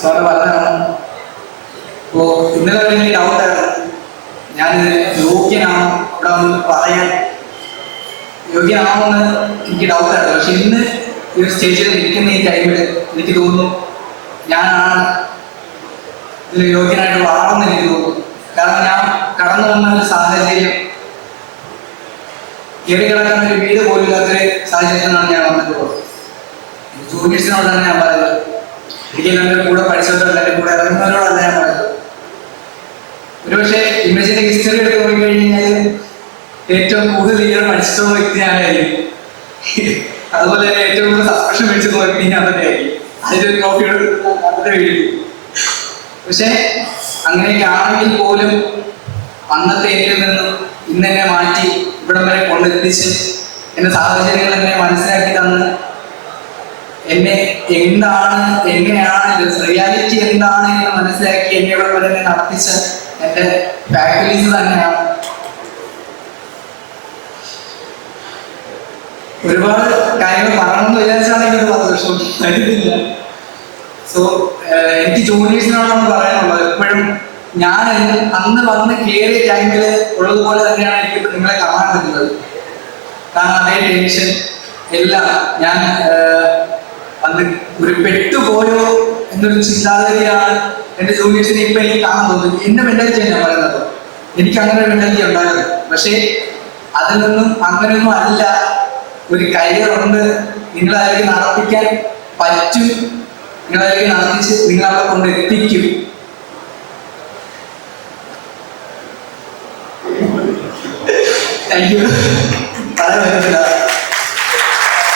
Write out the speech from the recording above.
Sir പറഞ്ഞതാണ്. ഇപ്പോൾ ഇന്നലെ വരെ എനിക്ക് ഡൗട്ടായിരുന്നു, ഞാനിത് യോഗ്യനാണോ ഇവിടെ വന്ന് പറയാൻ യോഗ്യനാണോന്ന് എനിക്ക് ഡൗട്ടായിരുന്നു. പക്ഷെ ഇന്ന് ഈ ഒരു സ്റ്റേജിൽ നിൽക്കുന്ന ഈ ടൈമിൽ എനിക്ക് തോന്നുന്നു ഞാനാണ് ഇതിൽ യോഗ്യനായിട്ടുള്ള ആളെന്ന് എനിക്ക് തോന്നുന്നു. കാരണം ഞാൻ കടന്നു വന്ന ഒരു സാഹചര്യം, കയറി കിടക്കുന്ന ഒരു വീട് പോലും ഇല്ലാത്തൊരു സാഹചര്യത്തിലാണ് ഞാൻ വന്നിട്ടുള്ളത്. ജൂനിയേഴ്സിനോടാണ് ഞാൻ പറയുന്നത്, എനിക്ക് എൻ്റെ കൂടെ പഠിച്ചവരോട് എൻ്റെ കൂടെ ഇറങ്ങുന്നവരോടല്ല ഞാൻ പറയുന്നത്. ഒരുപക്ഷെ ഇമേജിന്റെ ഹിസ്റ്ററി എടുത്ത് പോയി കഴിഞ്ഞാൽ ഏറ്റവും കൂടുതൽ ഇയർ പഠിച്ചിട്ടുള്ള വ്യക്തി ഞാനായിരിക്കും. അതുപോലെ തന്നെ ഏറ്റവും കൂടുതൽ സസ്പെൻഷൻ മേടിച്ചിട്ടുള്ള വ്യക്തി ഞാൻ തന്നെയായിരിക്കും. അതിലൊരു ട്രോഫി എടുത്ത് വീഴും. പക്ഷെ അങ്ങനെയൊക്കെ ആണെങ്കിൽ പോലും അന്നത്തെ എന്നിൽ നിന്നും ഇന്നെന്നെ മാറ്റി ഇവിടം വരെ കൊണ്ടെത്തിച്ച് എന്റെ സാഹചര്യങ്ങൾ എന്നെ മനസ്സിലാക്കി തന്ന് എന്നെ എന്താണ്, എങ്ങനെയാണ് റിയാലിറ്റി എന്താണ് എന്ന് മനസ്സിലാക്കി എന്നെ ഇവിടെ വരെ നടത്തിച്ച എന്റെ ഫാക്കൽറ്റീസ് തന്നെയാണ്. ഒരുപാട് കാര്യങ്ങൾ പറയണമെന്ന് വിചാരിച്ചാണ് എനിക്കത് സന്തോഷം. സോ എനിക്ക് ജൂനിയേഴ്സിനോടാണ് പറയാനുള്ളത്, എപ്പോഴും ഞാൻ അന്ന് വന്ന് കയറിയ ടൈമിൽ ഉള്ളതുപോലെ തന്നെയാണ് എനിക്ക് നിങ്ങളെ കാണാൻ പറ്റുന്നത്. കാരണം അതേ ടെൻഷൻ എല്ലാം ഞാൻ അന്ന് ഒരു പെട്ടുപോയോ എന്നൊരു ചിന്താഗതിയാണ് എന്റെ ജൂനിയേഴ്സിനെ ഇപ്പൊ എനിക്ക് കാണാൻ തോന്നുന്നത്. എന്റെ മെന്റാലിറ്റിയാണ് ഞാൻ പറയുന്നത്. എനിക്ക് അങ്ങനെ ഒരു മെന്റാലിറ്റി ഉണ്ടായിരുന്നു. പക്ഷെ അതിൽ നിന്നും അങ്ങനെയൊന്നും അല്ല, ഒരു കരിയർ ഉണ്ട്, നിങ്ങളതിലേക്ക് നടത്തിക്കാൻ പറ്റും, നിങ്ങളതിലേക്ക് നടത്തിച്ച് നിങ്ങളവിടെ കൊണ്ട് എത്തിക്കും. Thank you. പറയാൻ പറ്റത്തില്ല.